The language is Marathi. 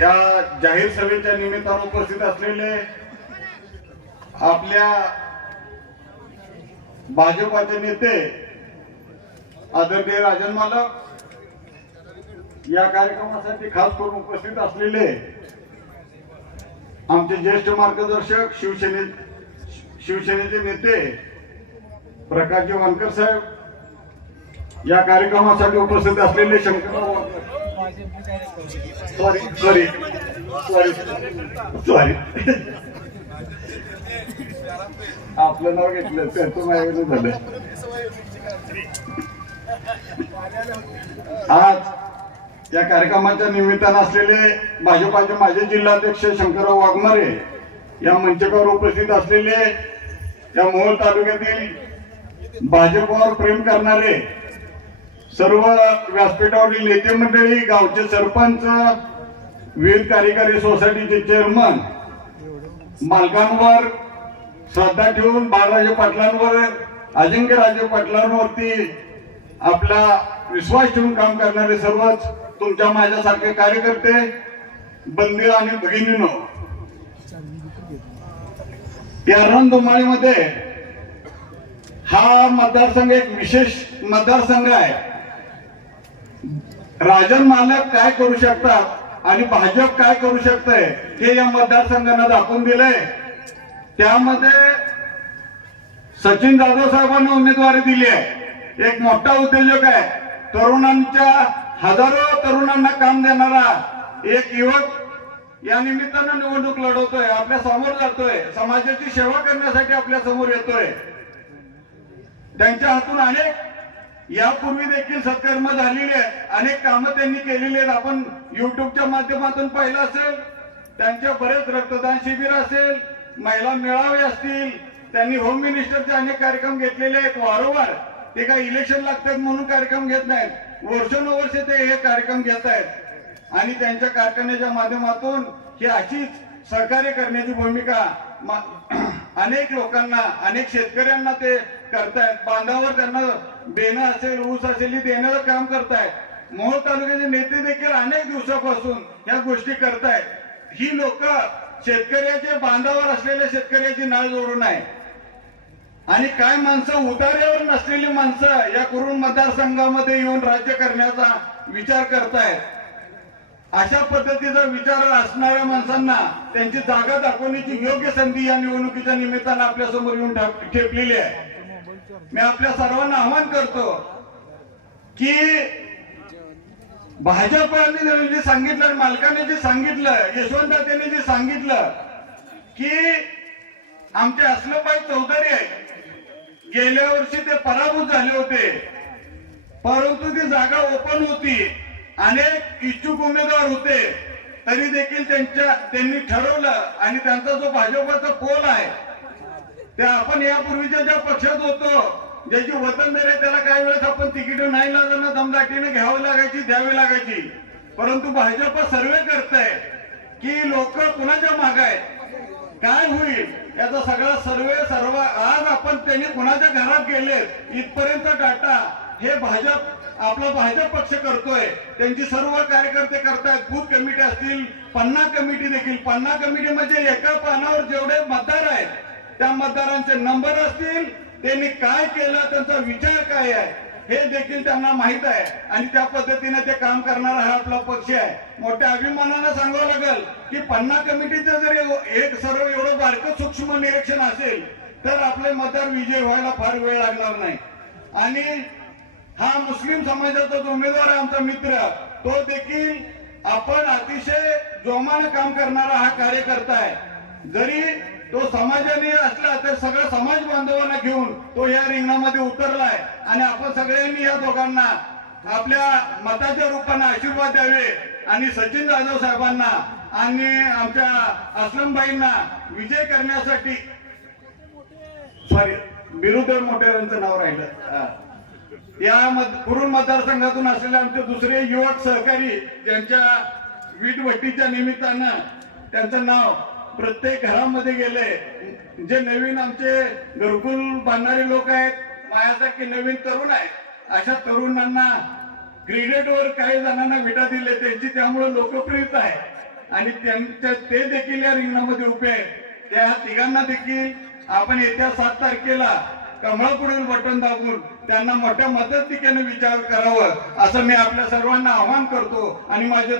या जाहीर सभेच्या निमित्तानं उपस्थित असलेले आपल्या भाजपाचे नेते आदरणीय राजन मालक, या कार्यक्रमासाठी खास करून उपस्थित असलेले आमचे ज्येष्ठ मार्गदर्शक शिवसेनेचे नेते प्रकाशजी वानकर साहेब, या कार्यक्रमासाठी उपस्थित असलेले शंकरराव सॉरी आपलं नाव घेतलं त्याचं माझ्याकडे झालं. आज या कार्यक्रमाच्या निमित्तानं असलेले भाजपाचे माजी जिल्हाध्यक्ष शंकरराव वाघमारे, या मंचावर उपस्थित असलेले या मोहोळ तालुक्यातील भाजपवर प्रेम करणारे सर्व व्यासपीठावरील नेते मंडळी, गावचे सरपंच, विविध कार्यकारी सोसायटीचे चेअरमन, मालकांवर श्रद्धा ठेवून बाळराजे पाटलांवर, अजिंक्यराजे पाटलांवरती आपला विश्वास ठेवून काम करणारे सर्वच तुमच्या माझ्यासारखे कार्यकर्ते, बंधू आणि भगिनींनो, या रणधुमाळीमध्ये हा मतदारसंघ एक विशेष मतदारसंघ आहे. राजन मालक काय करू शकतात आणि भाजप काय करू शकते हे या मतदारसंघानं दाखवून दिलंय. त्यामध्ये सचिन जाधव साहेबांना उमेदवारी दिली आहे. एक मोठा उद्योजक आहे, तरुणांच्या हजारो तरुणांना काम देणारा एक युवक या निमित्तानं निवडणूक लढवतोय, आपल्या समोर जातोय, समाजाची सेवा करण्यासाठी आपल्या समोर येतोय. त्यांच्या हातून अनेक यापूर्वी देखील सत्कर्म झालेले आहेत, अनेक कामं त्यांनी केलेली आहेत. आपण युट्यूबच्या माध्यमातून पाहिलं असेल, त्यांच्या बरेच रक्तदान शिबिर असेल, महिला मेळावे असतील, त्यांनी होम मिनिस्टरचे अनेक कार्यक्रम घेतलेले आहेत. वारंवार ते काही इलेक्शन लागतात म्हणून कार्यक्रम घेत नाहीत, वर्षानुवर्षे ते हे कार्यक्रम घेत आहेत आणि त्यांच्या कारखान्याच्या माध्यमातून ही अशीच सहकार्य करण्याची भूमिका अनेक लोकांना, अनेक शेतकऱ्यांना ते करतायत. बांधावर त्यांना बेणं असेल, ऊस असेल, देण्याचं काम करतायत. मोहोळ तालुक्याचे नेते देखील अनेक दिवसापासून या गोष्टी करतायत. ही लोक शेतकऱ्याचे, बांधावर असलेल्या शेतकऱ्याची नाळ जोडून आहे आणि काय माणसं, उतार्यावर नसलेली माणसं या कुरुण मतदारसंघामध्ये येऊन राज्य करण्याचा विचार करतायत. अशा पद्धतीचा विचार असणाऱ्या माणसांना त्यांची जागा दाखवण्याची योग्य संधी या निवडणुकीच्या निमित्तानं आपल्या समोर येऊन ठेपलेली आहे. मी आपल्या सर्वांना आवाहन करतो की भाजपने जे सांगितलं, मालकाने जे सांगितलं, यशवंतदादांनी जे सांगितलं की आमचे असलमभाई चौधरी आहे, गेल्या वर्षी ते पराभूत झाले होते, परंतु ती जागा ओपन होती, अनेक इच्छुक उमेदवार होते, तरी देखील त्यांनी ठरवलं आणि त्यांचा जो भाजपचा पोल आहे त्या आपण यापूर्वीच्या ज्या पक्षात होतो, ज्याची वतनदारी आहे, त्याला काही वेळेस आपण तिकीट नाही लागणं, दमदाटीने घ्यावी लागायची, द्यावी लागायची. परंतु भाजप सर्वे करताय की लोक कुणाच्या मागे आहेत, काय होईल याचा सगळा सर्व आज आपण त्यांनी कुणाच्या घरात गेले इथपर्यंत डाटा हे आपला भाजप पक्ष करतोय. त्यांची सर्व कार्यकर्ते करतायत. बूथ कमिटी असतील, पन्ना कमिटी देखील, पन्ना कमिटी म्हणजे एका पानावर जेवढे मतदार आहेत त्या मतदारांचे नंबर असतील, त्यांनी काय केलं, त्यांचा विचार काय आहे हे देखील त्यांना माहित आहे आणि त्या पद्धतीने ते काम करणारा हा आपला पक्ष आहे. मोठ्या अभिमानानं सांगावं लागेल की पन्ना कमिटीचं जरी एक सर्व एवढं बारकं सूक्ष्म निरीक्षण असेल तर आपले मतदार विजय व्हायला फार वेळ लागणार नाही. आणि हा मुस्लिम समाजाचा जो उमेदवार आहे, आमचा मित्र, तो देखील आपण अतिशय जोमानं काम करणारा हा कार्यकर्ता आहे. जरी तो समाजाने असला तर सगळं समाज बांधवांना घेऊन तो या रिंगणामध्ये उतरलाय आणि आपण सगळ्यांनी या दोघांना आपल्या मताच्या रूपाने आशीर्वाद द्यावे आणि सचिन जाधव साहेबांना आणि आमच्या असलमभाईंना विजय करण्यासाठी, बिरुदेव मोटेरांचं नाव राहिलं, या कुरुण मतदारसंघातून असलेले आमचे दुसरे युवक सहकारी ज्यांच्या वीटभट्टीच्या निमित्तानं त्यांचं नाव प्रत्येक घरामध्ये गेले, जे नवीन आमचे घरकुल बांधणारे लोक आहेत, माझ्यासारखे नवीन तरुण आहेत, अशा तरुणांना क्रेडिटवर काही जणांना विटा दिले, त्यांची त्यामुळे लोकप्रियता आहे. आणि ते देखील या रिंगणामध्ये उभे आहेत. त्या तिघांना देखील आपण येत्या 7 तारखेला कमळापुढील बटन दाबून त्यांना मोठ्या मताधिक्याने विचार करावं असं मी आपल्या सर्वांना आवाहन करतो आणि माझे